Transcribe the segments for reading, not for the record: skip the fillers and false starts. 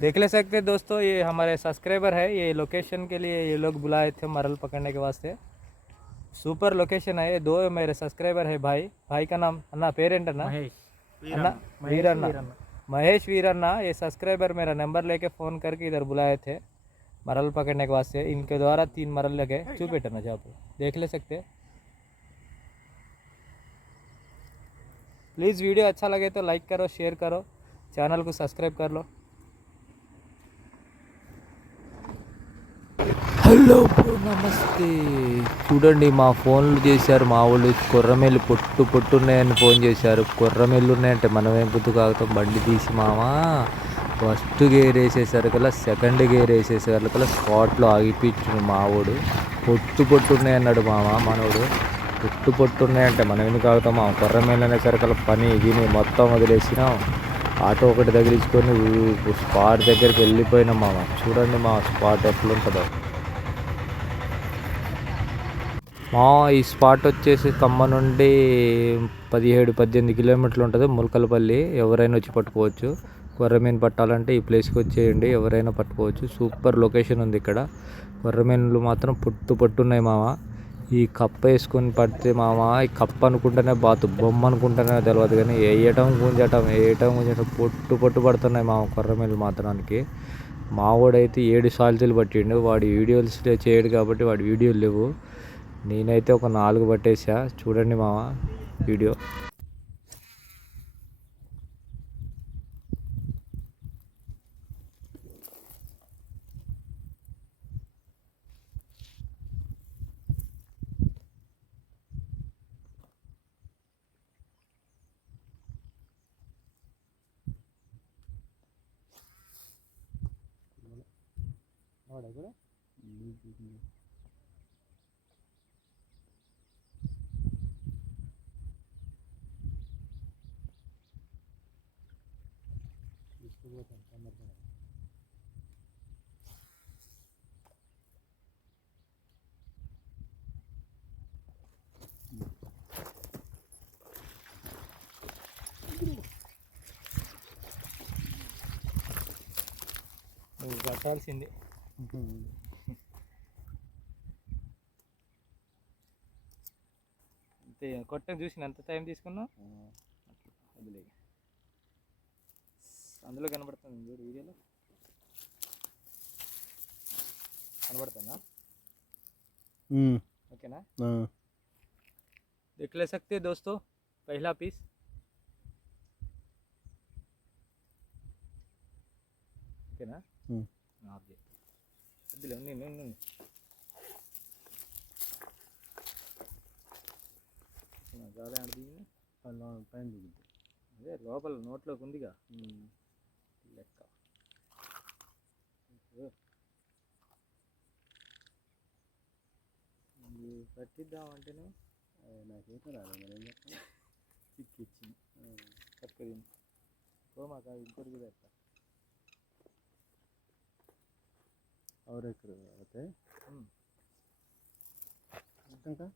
देख ले सकते हैं दोस्तों, ये हमारे सब्सक्राइबर है। ये लोकेशन के लिए ये लोग बुलाए थे मरल पकड़ने के वास्ते। సూపర్ లొకేషన్ है। दो मेरे सब्सक्राइबर है भाई। भाई का नाम अन्ना पेरेंट अन्ना अन्ना वीरन्ना महेश वीरन्ना। ये सब्सक्राइबर मेरा नंबर लेके फ़ोन करके इधर बुलाए थे मरल पकड़ने के वास्ते। इनके द्वारा 3 मरल लगे। चूपेटना जहाँ पे देख ले सकते। प्लीज़ वीडियो अच्छा लगे तो लाइक करो, शेयर करो, चैनल को सब्सक्राइब कर लो। హలో బ్రో, నమస్తే. చూడండి మా ఫోన్లు చేశారు మా వాళ్ళు. కొర్రమెల్లు పొట్టున్నాయని ఫోన్ చేశారు. కొర్రమెల్లు ఉన్నాయంటే మనం ఏం గుర్తుకు ఆగుతాం. బండి తీసి మామా ఫస్ట్ గేర్ వేసేసారు కల్లా సెకండ్ గేర్ వేసేసారు కల్లా స్పాట్లో ఆగిపించును మావోడు. పొట్టున్నాయి అన్నాడు మామ మనోడు. పొట్టున్నాయంటే మనం ఎందుకు ఆగుతాం. మా కొర్రమెల్లు అనేసరికల్లా పని గిని మొత్తం వదిలేసినాం. ఆటో ఒకటి తగిలించుకొని స్పాట్ దగ్గరికి వెళ్ళిపోయినాం మామ. చూడండి మా స్పాట్ ఎట్లుంటుందో. ఈ స్పాట్ వచ్చేసి ఖమ్మం నుండి 17-18 కిలోమీటర్లు ఉంటుంది. ములకలపల్లి. ఎవరైనా వచ్చి పట్టుకోవచ్చు. కొర్రమీను పట్టాలంటే ఈ ప్లేస్కి వచ్చేయండి, ఎవరైనా పట్టుకోవచ్చు. సూపర్ లొకేషన్ ఉంది ఇక్కడ. కొర్రమీనులు మాత్రం పొట్టున్నాయి మామ. ఈ కప్ప వేసుకొని పడితే మామ, ఈ కప్ప అనుకుంటేనే బాతు, బొమ్మ అనుకుంటేనే తెలియదు కానీ వేయటం గుంజటం పొట్టు పడుతున్నాయి మామ కొర్రమీనులు మాత్రానికి. మావాడైతే 7 సాల్తీలు పట్టిండు. వాడి వీడియోలు చేయడు కాబట్టి వాడి వీడియోలు లేవు. నేనైతే ఒక 4 పట్టేసా. చూడండి మామ వీడియో. నువ్వు పట్టాల్సిందే. అంతే కొట్టం చూసిన ఎంత టైం తీసుకున్నావు. వదిలే అందులో కనబడుతుంది చూడు, వీడియోలో కనబడుతుందా? ఓకేనా? देख ले सकते दोस्तों, पहला पीस ఓకేనా? వద్దులే నేను చాలా అడిగి పైన దిగుద్ది. అదే లోపల నోట్లోకి ఉందిగా లెక్క. పట్టిద్దామంటేనే నాకైతే రాదు. మరి ఏం చెప్తాను, పిక్ ఇచ్చింది పట్టుకొని మాకు ఇంకోటి కూడా ఎత్తా. और एक होते का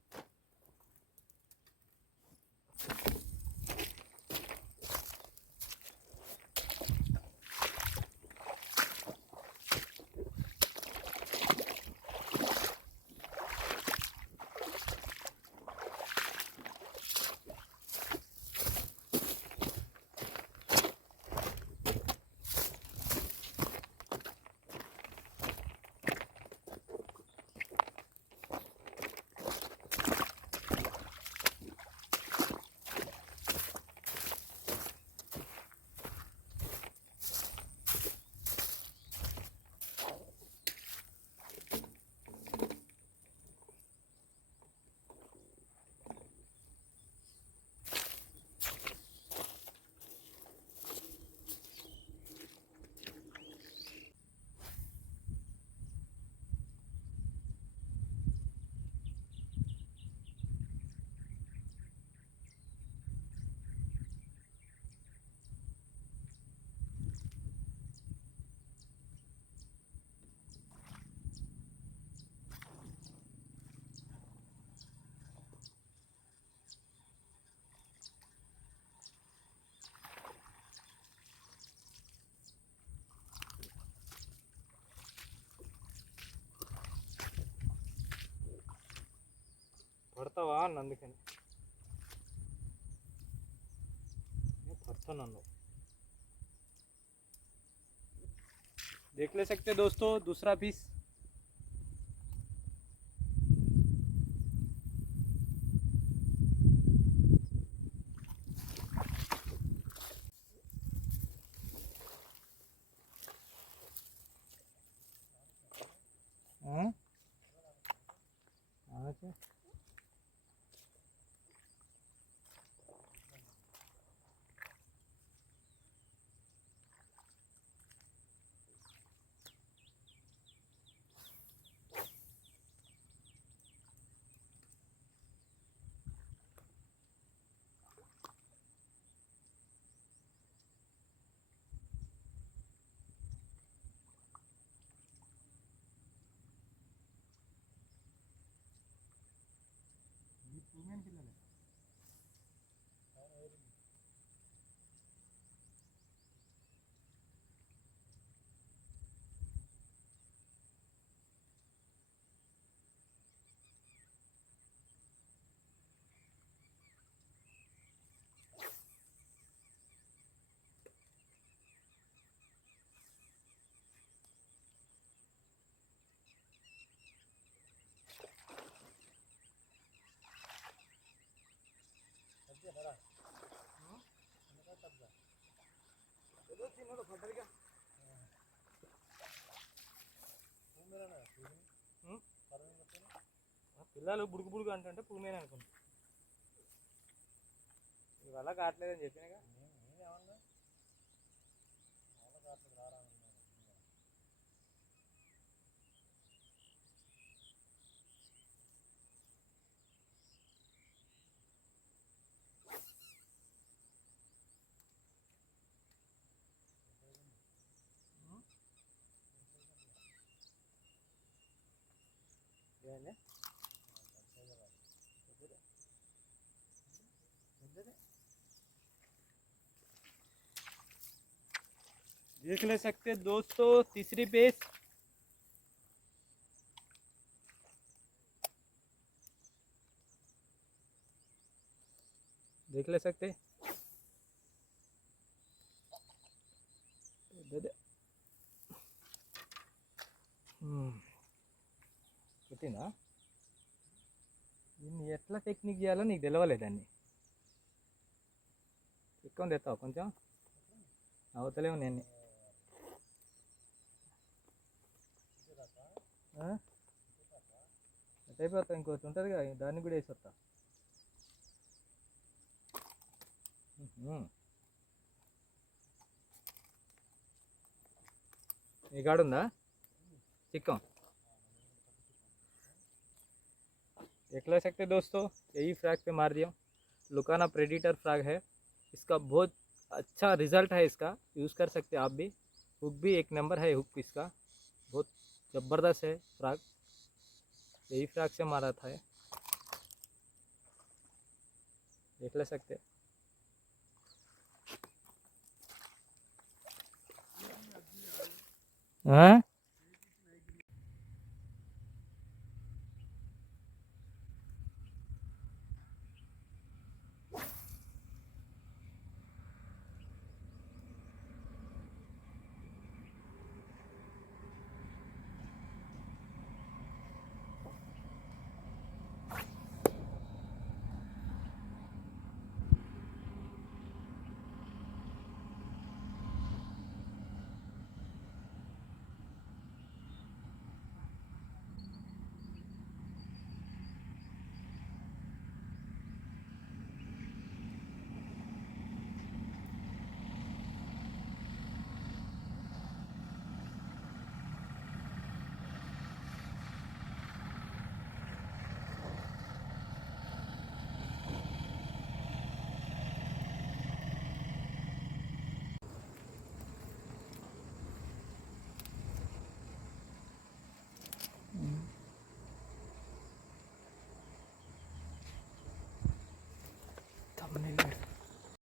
పడతావా అన్న అందుకని పడతాను అన్నావు. देख ले सकते दोस्तों दूसरा पीस. हाँ अच्छा పిల్లలు బుడుగు బుడుగు అంటే పువ్వు అనుకుంటా ఇవాళ కావట్లేదని చెప్పినగా देख ले सकते दोस्तों तीसरी पेस. देख ले सकते పుట్టిందా దీన్ని ఎట్లా టెక్నిక్ చేయాలో నీకు తెలవలేదండి. ఎక్కువ తెస్తావు కొంచెం అవతలేము నేను అయిపోతా ఇంకోటి ఉంటుంది కదా దాన్ని కూడా వేసి వస్తా. ఈ కాడుందా చిక్కం. देख ले सकते दोस्तों यही फ्रैग पे मार दिया. लुकाना प्रेडिटर फ्रैग है. इसका बहुत अच्छा रिज़ल्ट है. इसका यूज़ कर सकते आप भी. हुक भी एक नंबर है. हुक इसका बहुत ज़बरदस्त है फ्रैग. यही फ्रैग से मारा था. देख ले सकते हाँ